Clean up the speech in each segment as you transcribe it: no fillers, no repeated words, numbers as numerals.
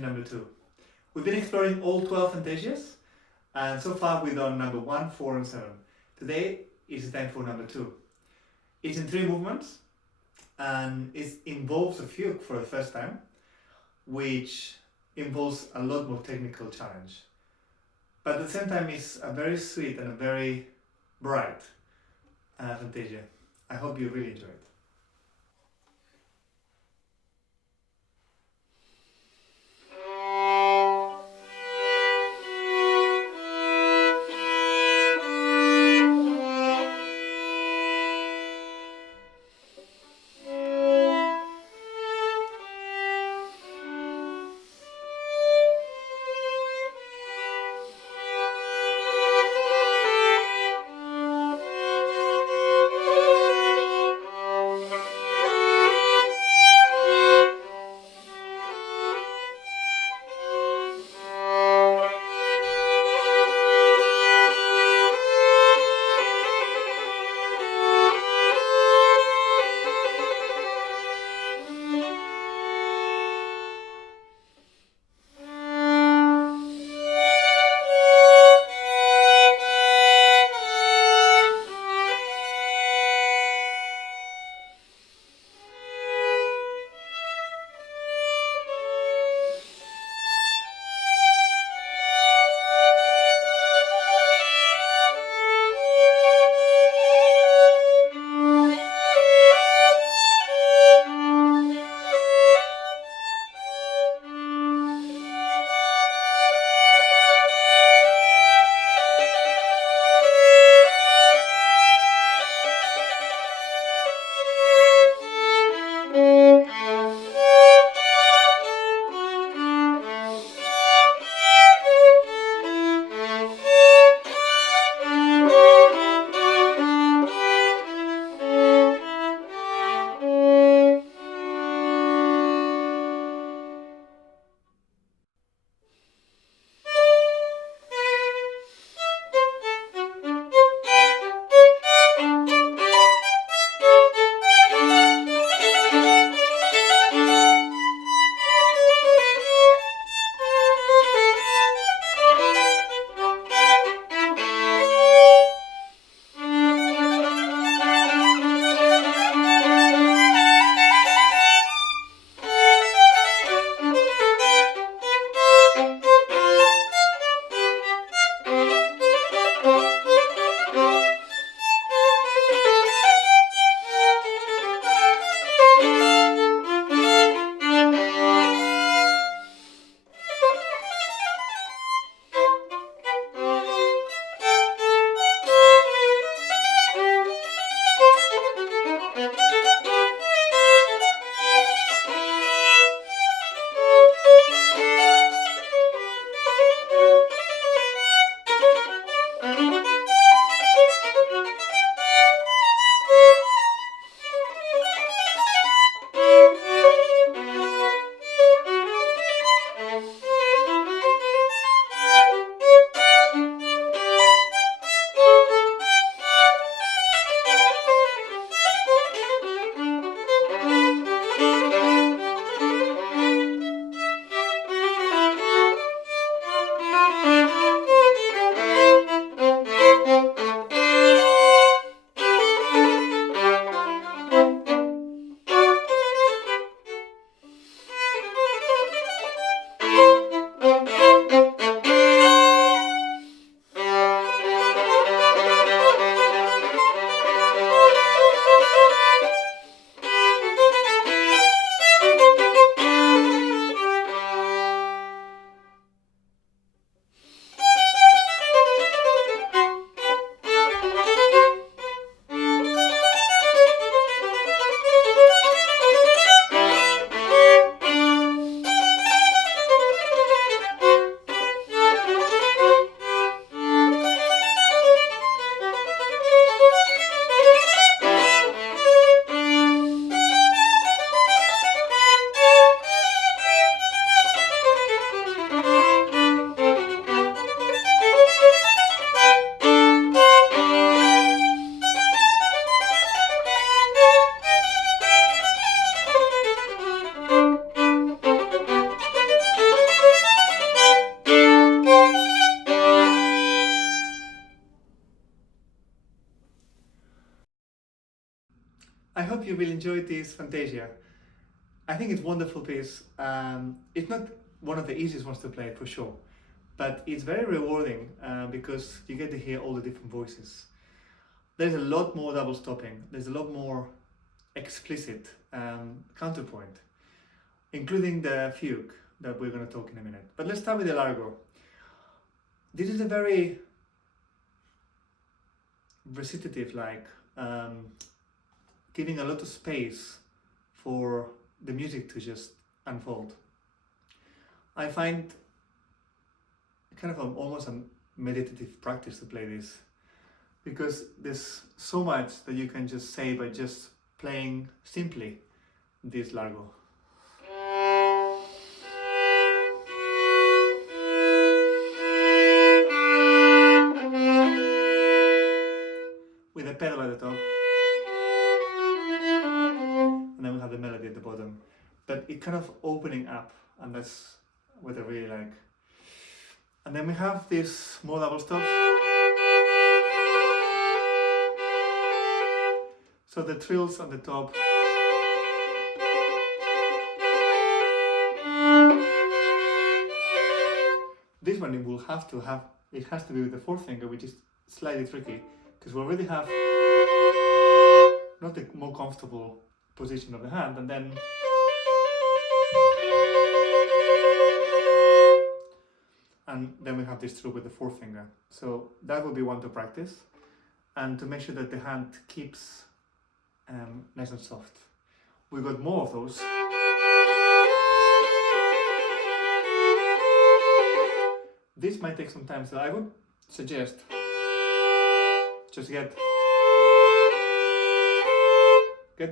Fantasia number 2. We've been exploring all 12 Fantasias, and so far we've done number 1, 4, and 7. Today is the time for number 2. It's in 3 movements, and it involves a fugue for the first time, which involves a lot more technical challenge. But at the same time, it's a very sweet and a very bright Fantasia. I hope you really enjoy it. you will enjoy this Fantasia. I think it's a wonderful piece. It's not one of the easiest ones to play for sure, but it's very rewarding because you get to hear all the different voices. There's a lot more double stopping. There's a lot more explicit counterpoint, including the fugue that we're going to talk in a minute. But let's start with the Largo. This is a very recitative, giving a lot of space for the music to just unfold. I find kind of almost a meditative practice to play this, because there's so much that you can just say by just playing simply this Largo. With a pedal at the top, and then we have the melody at the bottom. But it kind of opening up, and that's what I really like. And then we have this more double stops. So the trills on the top. This one it will have to have, it has to be with the fourth finger, which is slightly tricky, because we already have not the more comfortable position of the hand, and then we have this trill with the fourth finger. So that will be one to practice, and to make sure that the hand keeps nice and soft. We got more of those. This might take some time, so I would suggest just get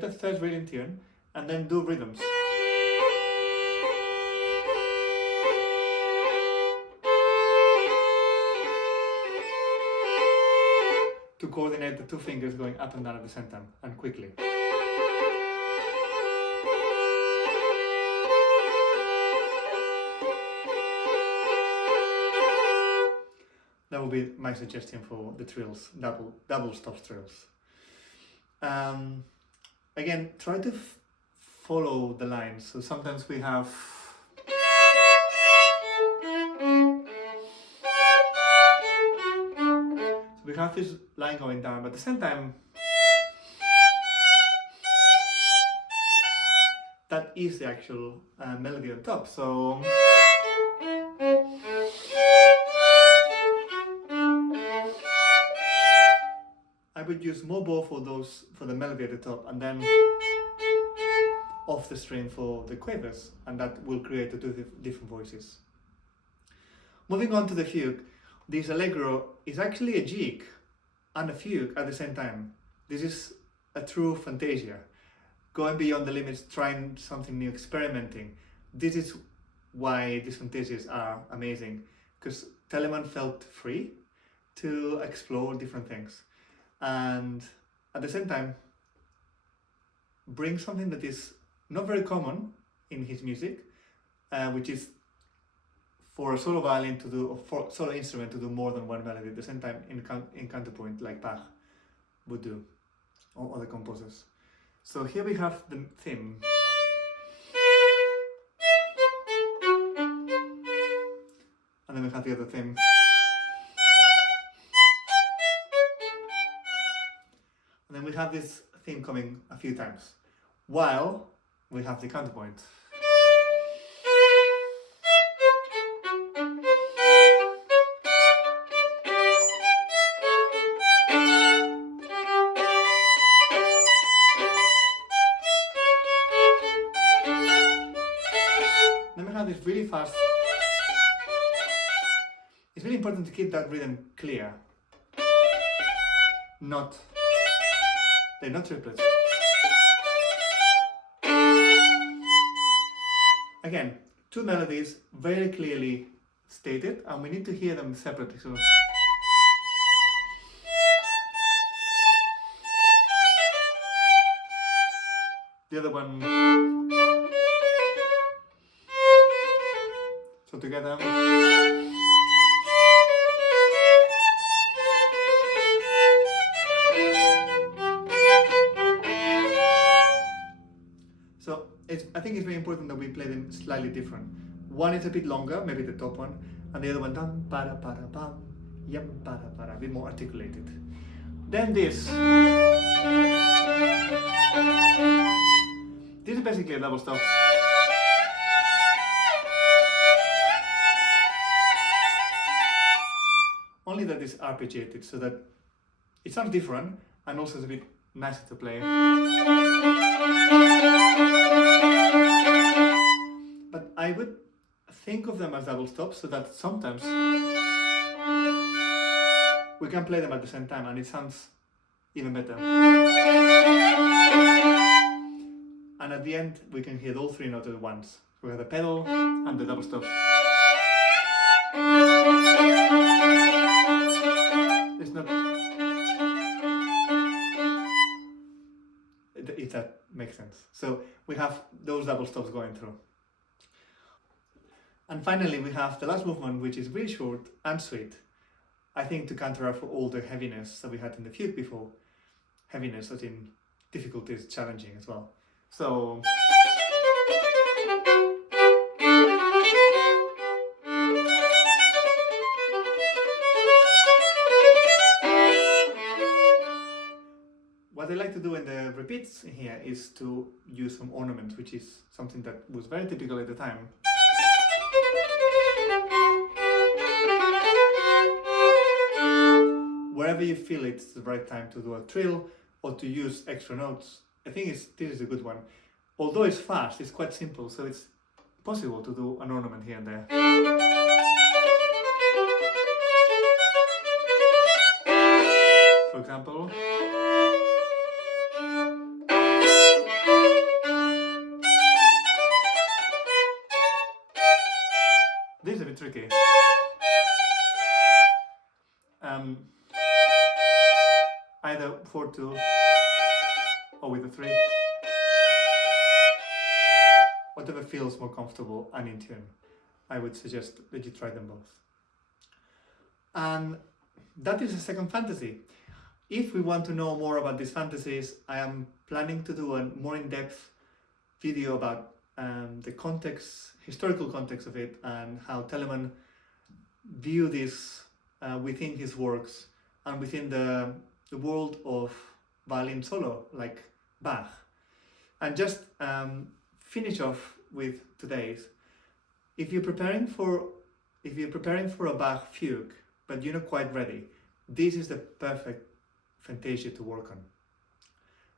the third reading tune and then do rhythms. To coordinate the two fingers going up and down at the same time, and quickly. That would be my suggestion for the trills, double stop trills. Again, try to follow the lines. So sometimes we have this line going down, but at the same time, that is the actual melody on top. So I would use more bow for those, for the melody at the top, and then off the string for the quavers, and that will create the two different voices. Moving on to the fugue, this allegro is actually a gigue and a fugue at the same time. This is a true Fantasia, going beyond the limits, trying something new, experimenting. This is why these Fantasias are amazing, because Telemann felt free to explore different things, and at the same time bring something that is not very common in his music, which is for a solo violin to do, or for solo instrument to do more than one melody at the same time in counterpoint, like Bach would do, or other composers. So here we have the theme. And then we have the other theme. And then we have this theme coming a few times, while we have the counterpoint. Then we have this really fast. It's really important to keep that rhythm clear. They're not triplets. Again, two melodies very clearly stated, and we need to hear them separately. So the other one. So together. think it's very important that we play them slightly different. One is a bit longer, maybe the top one, and the other one dum para para bam, yam para para, a bit more articulated. Then this. This is basically a double stop. Only that it's arpeggiated, so that it sounds different and also it's a bit nicer to play. But I would think of them as double stops so that sometimes we can play them at the same time and it sounds even better. And at the end we can hit all three notes at once. We have the pedal and the double stop. It's not, if that makes sense. So we have those double stops going through. And finally we have the last movement, which is really short and sweet. I think to counteract for all the heaviness that we had in the fugue before. Heaviness as in difficulties, challenging as well. So what I like to do in the repeats here is to use some ornaments, which is something that was very typical at the time. Wherever you feel it's the right time to do a trill or to use extra notes, I think this is a good one. Although it's fast, it's quite simple, so it's possible to do an ornament here and there. For example, this is a bit tricky. Either 4-2 or with a 3. Whatever feels more comfortable and in tune. I would suggest that you try them both. And that is the second fantasy. If we want to know more about these fantasies, I am planning to do a more in-depth video about the context, historical context of it, and how Telemann viewed this within his works and within the world of violin solo, like Bach. And just finish off with today's. If you're preparing for a Bach fugue, but you're not quite ready, this is the perfect Fantasia to work on,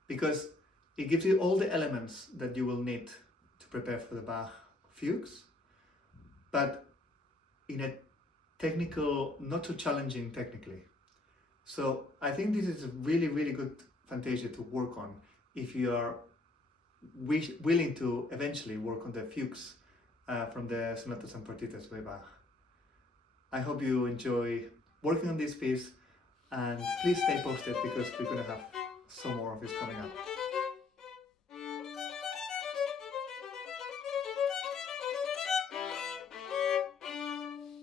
because it gives you all the elements that you will need to prepare for the Bach fugues, but in a technical, not too challenging technically. So I think this is a really, really good Fantasia to work on if you are willing to eventually work on the fugues from the sonatas and partitas by Bach. I hope you enjoy working on this piece, and please stay posted because we're going to have some more of this coming up.